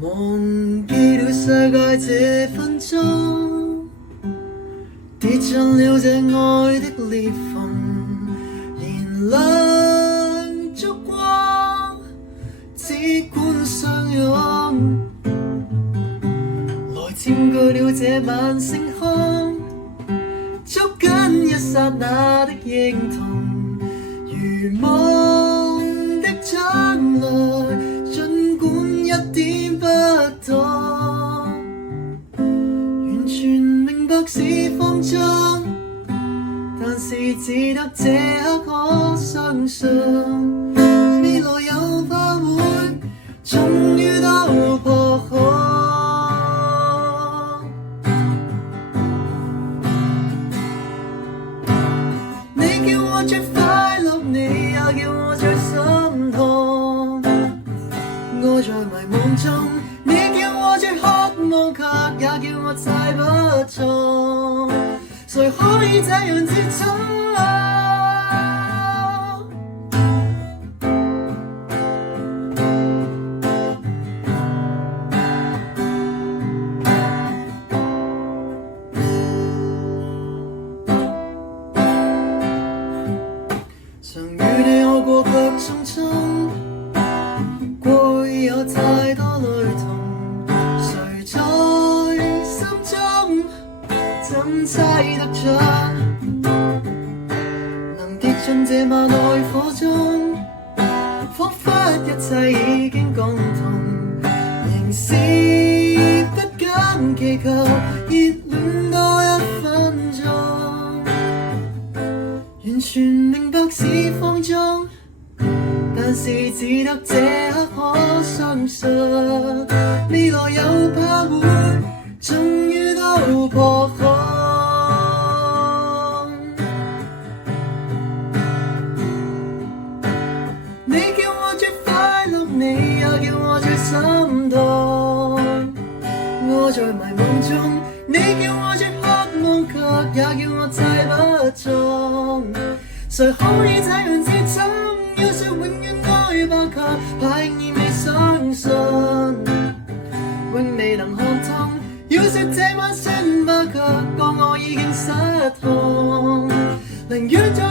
忘記了世界這分鐘，跌進了這愛的裂縫，燃亮燭光，只管相擁，來佔據了這晚星空，捉緊一剎那的認同，如夢的將來，儘管一點不懂，完全明白是放縱，但是只得這刻可相信，未來又怕會終於都破空。你叫我最快樂，你也叫我最心痛。我在迷夢中，你叫我最渴望，卻也叫我猜不中。誰可以這樣接觸？曾與你愛過卻匆匆，過去有太多類同，誰在心中怎猜得準？能跌進這晚愛火中，彷彿一切已經共同，仍是不敢祈求熱戀多一分鐘，完全明白是放縱，但是只得這刻可相信，未來又怕會終於都破空。你叫我最快樂，你也叫我最心痛。我在迷夢中，你叫我最渴望，卻也叫我猜不中。誰可以這樣接觸？要說永遠愛吧，卻怕仍然未相信，永未能看通。要說這晚算吧，卻覺我已經失控，寧願再